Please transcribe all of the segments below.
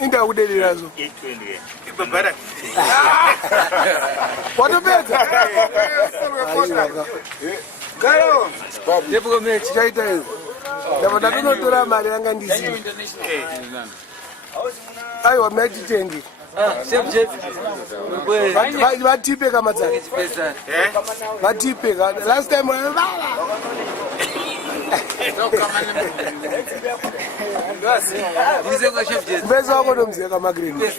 Inda kudelerazo. Watopedza. Karo. Ndipo mechi chaita hiyo. Ndipo ndatotora mari yanga ndizi. Aiwa mechi tengi. Vatipe kama dzake. Vatipe. Last time mbeza wako ndo mzee kama green.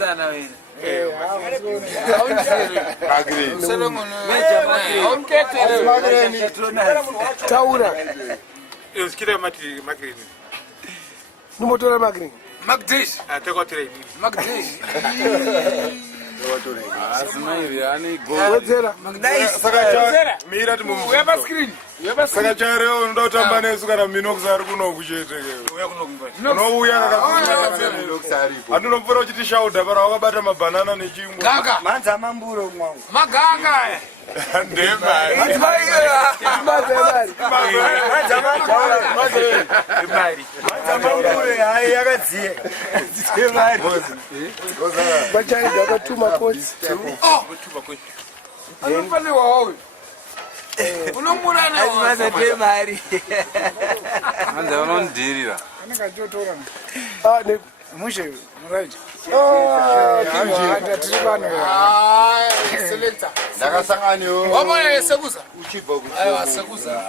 Taura. Numotora magrini. Magdish. Atekotere. Magdish. Wedzera. Saka mira timu. Weba screen. Saka charo ndo tambane sukara minox ari kuno kucheteke. Uya kuno kumba. No uya akasari. Anduno mpora uchiti shauda para wakabata mabanana nechingwa. Gaga. Manza mamburo mwangu. Maganga. Ndema. Bachaida akatuma koti. Anofane wawo. Unomurana wawo. Manza temari. Manza unondirira. Anaka totora. Ne Mushe, right. Selector. Ndakasanganyo. Wamwe sekuza. Uchibva Aiwa sekuza.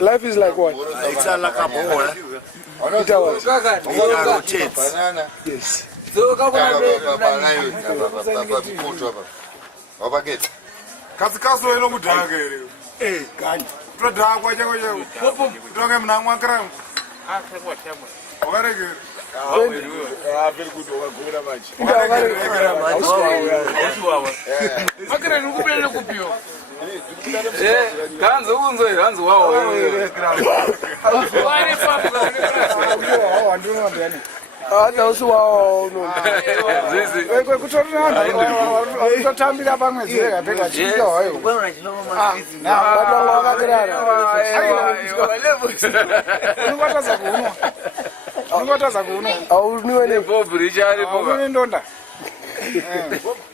life is like what? It's like a boy. Banana. Yes. Wapaketi. Kazi ino kudhaka ere. Gani. Todhakwa chako chako. Toke mnamwa kram. Wakareke. Very good wakagura machi. Makere nikupelele kupiwa. Kanzo unzo ranzo wawo. Wari fafu. Wanduno ndani. Usiwawo no. Wewe kutorana. Utotambira pamwe zera peka chika wayo. Batanga wakakirara. Ungotaza kuno. Ungotaza kuno. Au niwe ne Bob Richard Bob. Ni ndonda.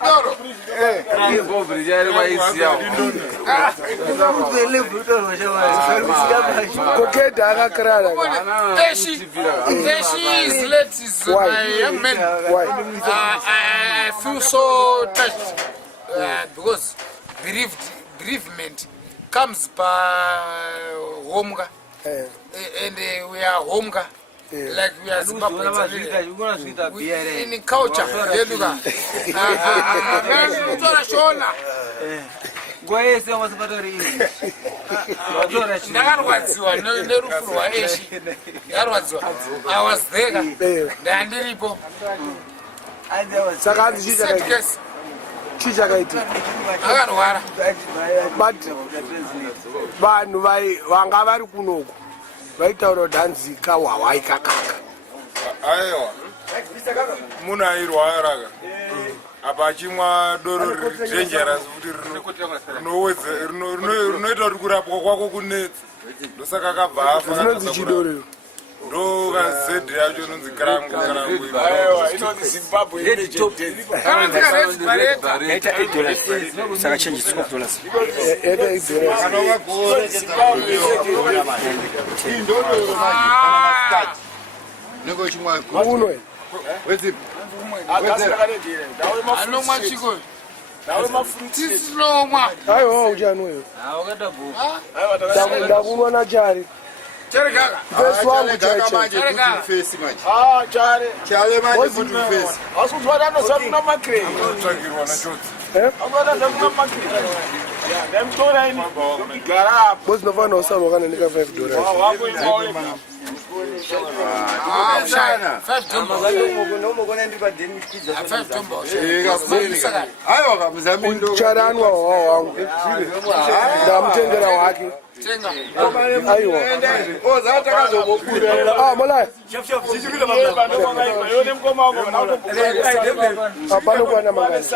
Doro. Bob Richard waisi yao. kokeda akakirara. Eshi is late is my young man. Why? I feel so touched because bereavement comes by Homga and we are Homga. Like we are Zimbabweans in culture. Ndakarwadziwa nerufu rwaeshi. Ndakarwadziwa. I was there. Ndandiripo. Saka hanzi chichakaita. Akarwara. But vanhu vanga vari kunoku vaitaura kuti hanzi kawawa ikakaka. Aiwa. Munhu airwaraka. Apa achimwa doro dangerous kuti rinoita kuti kurapwa kwako kunetsa. Ndosaka akabva afa. Zvinonzi chidoro. Ndo kazedhi yacho inonzi karangu. Aiwa, inonzi Zimbabwe. Kana ndikarepa. $8. Saka change $12. Eta $8. Anova gore Zimbabwe. Nego chimwa Unwe. Wezi. Anomwa chiko. Tisinoma. Aiwa uchanweyo. Ndakunwa nachari. Cherekaga. Face wangu chaiche. Cherekaga. Face manje. Chare. Chale manje full face. Asutwara no sakuna makre. Tsvagirwa nachotsi. Akwana sakuna makre. Ndamtora ini. Gara. Bosi nofana usarwa kana nika $5. Wako imawe. Charanwa wangu. Ndamutengera wake. aiwa molai apano kwana mangani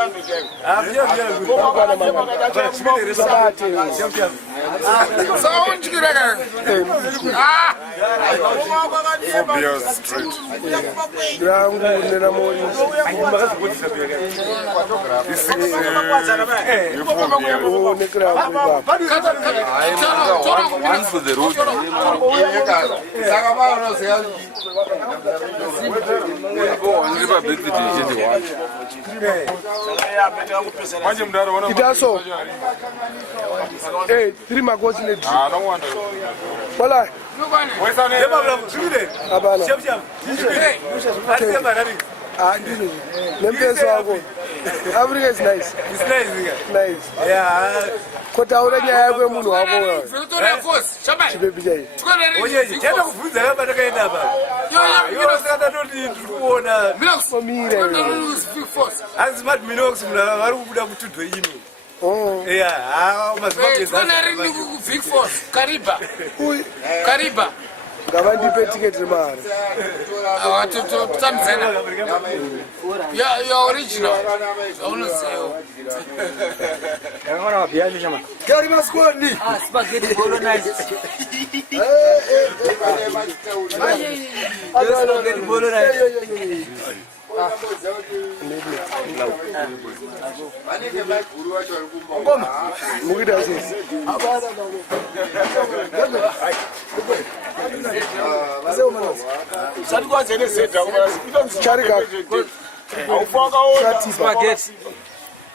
Drangu nena moni One for the road. Itaso. Hey, 3 magozi ne. I don't want to. Wala. Abana. Ndini. Nempeso wako. Africa is nice. It's nice. Nice. Yeah. Kota urenya yako emunhu wako. Victoria Force, Shabai. Chipepi chai. Oye, chenda kufunza hapa takaenda hapa. Yo, sasa toti tukuona. Famire. Big Force. Azimati minox vari kubuda kutudwe ino. Oh. Yeah, mazibabwe Rini Big Force, Kariba. Kariba. Ngavandipe ticket mari. Tamzena. Your original. Ngona wapiani chama. Gari maskoni. Spaghetti bolognese. Spaghetti bolognese. Mugida sisi.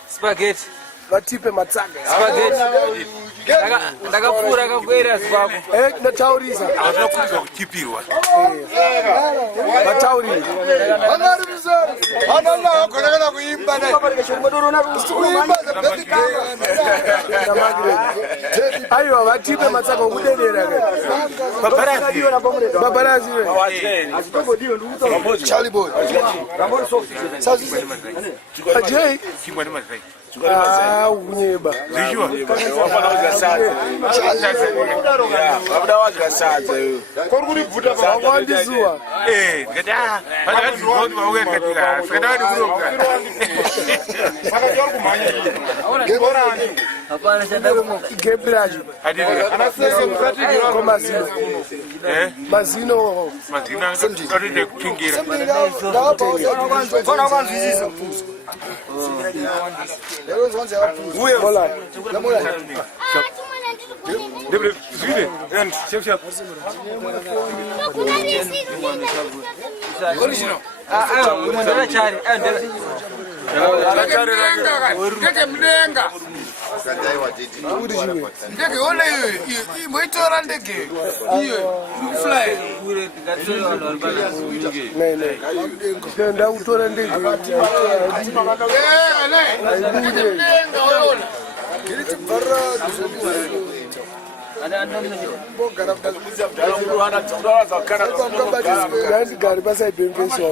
Spaghetti. Vatipe matsaga. Spaghetti. Ndakapfura kakwera kwako. Nataurisa. Anokuza kuchipirwa. Vataurisa. Anala konekana kuimba naye. Aiwa vatipe matsaga okuderera ke. Babarazi. Charlie boy. Ajay. Chimwa ni mazai. Unyeba. Zijua. Wandizuwa. Ngada. Hadi ngodi wawe katika. Ngada ni kuroga. Saka jor kumanya. Hapana chanda Gebraji. Hadi. Anasema mkati ni Kwa mazino. Mazino. mazina ngadi de kingira. Mola. Debre, zide. And chef. Original. ndera chari. Ndege mlenga. Ndege ole iyo moitora ndege. Iyo fly. Nene. Tenda utora ndege. Ndege mlenga ole. Gari basa ibengeshwa.